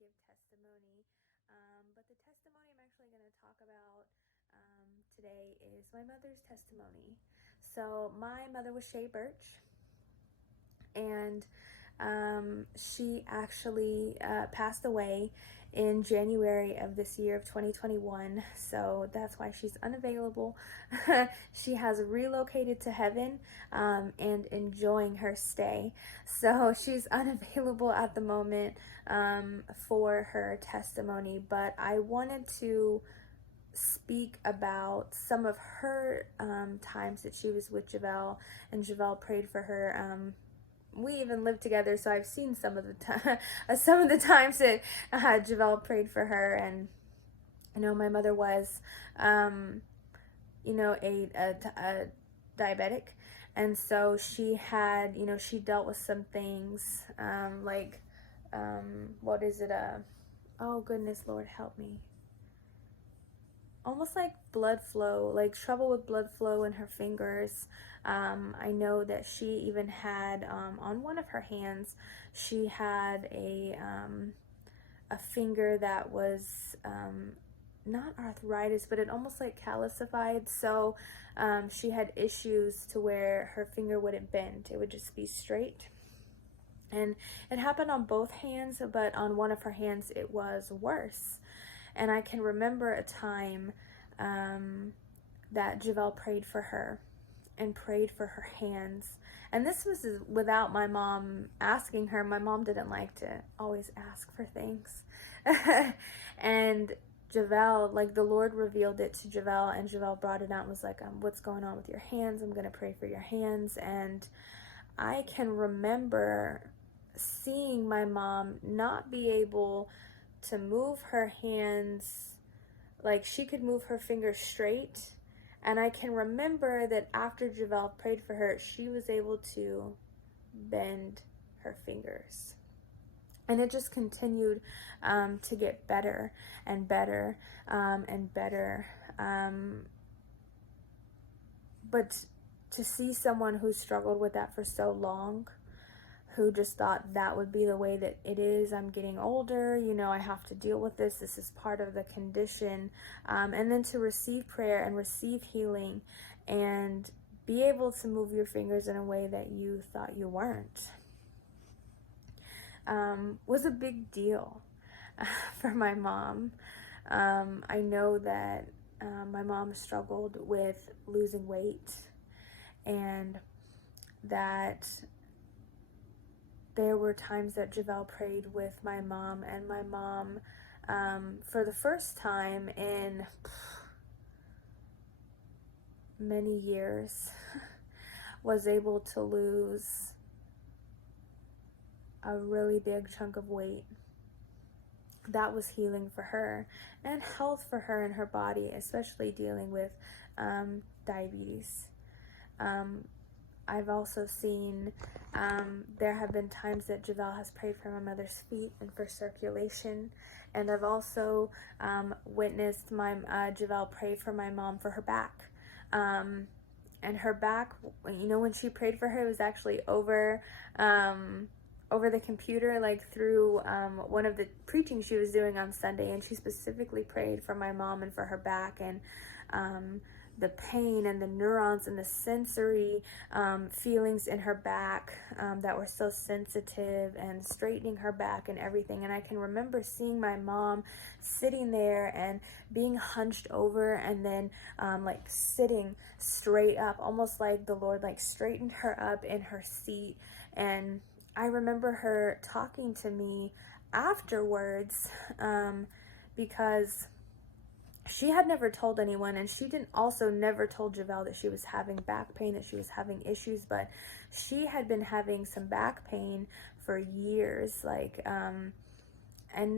give testimony. But the testimony I'm actually going to talk about today is my mother's testimony. So my mother was Shay Birch, and she actually passed away in January of this year of 2021. So that's why she's unavailable. She has relocated to heaven and enjoying her stay. So she's unavailable at the moment for her testimony. But I wanted to speak about some of her times that she was with Jivel, and Jivel prayed for her. We even lived together, so I've seen some of the some of the times that Jivel prayed for her. And my mother was a diabetic, and so she had she dealt with some things what is it, oh goodness, Lord help me, almost like blood flow, like trouble with blood flow in her fingers. I know that she even had on one of her hands, she had a finger that was not arthritis, but it almost like calcified. So she had issues to where her finger wouldn't bend; it would just be straight. And it happened on both hands, but on one of her hands it was worse. And I can remember a time that Jivel prayed for her and prayed for her hands. And this was without my mom asking her. My mom didn't like to always ask for things. And Jivel, like the Lord revealed it to Jivel, and Jivel brought it out and was like, what's going on with your hands? I'm going to pray for your hands. And I can remember seeing my mom not be able to move her hands, like she could move her fingers straight. And I can remember that after Jivel prayed for her, she was able to bend her fingers. And it just continued to get better and better and better. But to see someone who struggled with that for so long, who just thought that would be the way that it is, I'm getting older, I have to deal with this is part of the condition, and then to receive prayer and receive healing and be able to move your fingers in a way that you thought you weren't, was a big deal for my mom. I know that my mom struggled with losing weight, and that there were times that Jivel prayed with my mom, and my mom, for the first time in many years, was able to lose a really big chunk of weight. That was healing for her and health for her and her body, especially dealing with diabetes. I've also seen, there have been times that Jivel has prayed for my mother's feet and for circulation. And I've also witnessed my Jivel pray for my mom for her back. And her back, when she prayed for her, it was actually over the computer, like through one of the preaching she was doing on Sunday. And she specifically prayed for my mom and for her back, and the pain and the neurons and the sensory feelings in her back that were so sensitive, and straightening her back and everything. And I can remember seeing my mom sitting there and being hunched over, and then like sitting straight up, almost like the Lord like straightened her up in her seat. And I remember her talking to me afterwards because she had never told anyone, and she never told Jivel that she was having back pain, that she was having issues, but she had been having some back pain for years, and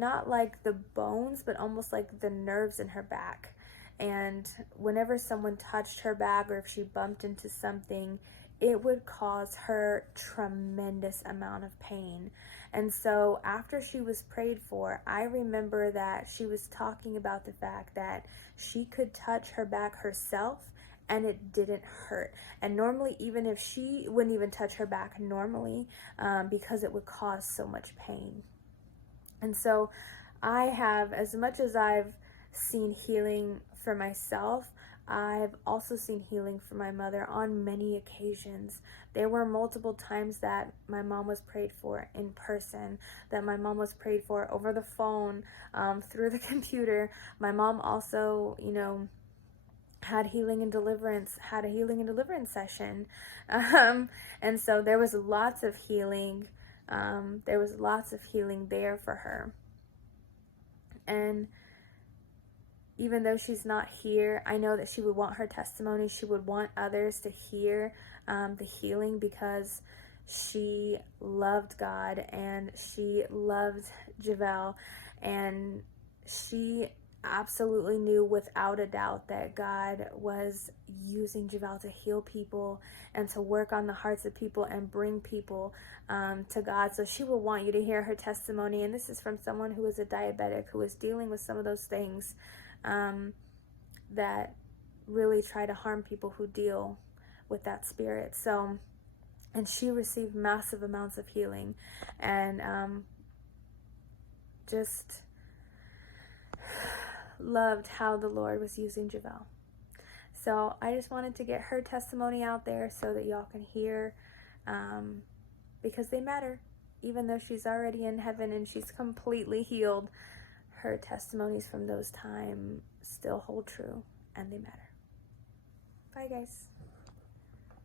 not like the bones, but almost like the nerves in her back. And whenever someone touched her back, or if she bumped into something, it would cause her tremendous amount of pain. And so after she was prayed for, I remember that she was talking about the fact that she could touch her back herself and it didn't hurt. And normally, even if she wouldn't even touch her back normally, because it would cause so much pain. And so I have, as much as I've seen healing for myself, I've also seen healing for my mother on many occasions. There were multiple times that my mom was prayed for in person, that my mom was prayed for over the phone, through the computer. My mom also, had a healing and deliverance session. And so there was lots of healing. There was lots of healing there for her. And even though she's not here, I know that she would want her testimony. She would want others to hear the healing, because she loved God and she loved Jivel, and she absolutely knew without a doubt that God was using Jivel to heal people and to work on the hearts of people and bring people to God. So she will want you to hear her testimony. And this is from someone who is a diabetic, who is dealing with some of those things that really try to harm people who deal with that spirit. So, and she received massive amounts of healing, and just loved how the Lord was using Jivel. So I just wanted to get her testimony out there so that y'all can hear, because they matter. Even though she's already in heaven and she's completely healed, her testimonies from those times still hold true, and they matter. Bye, guys.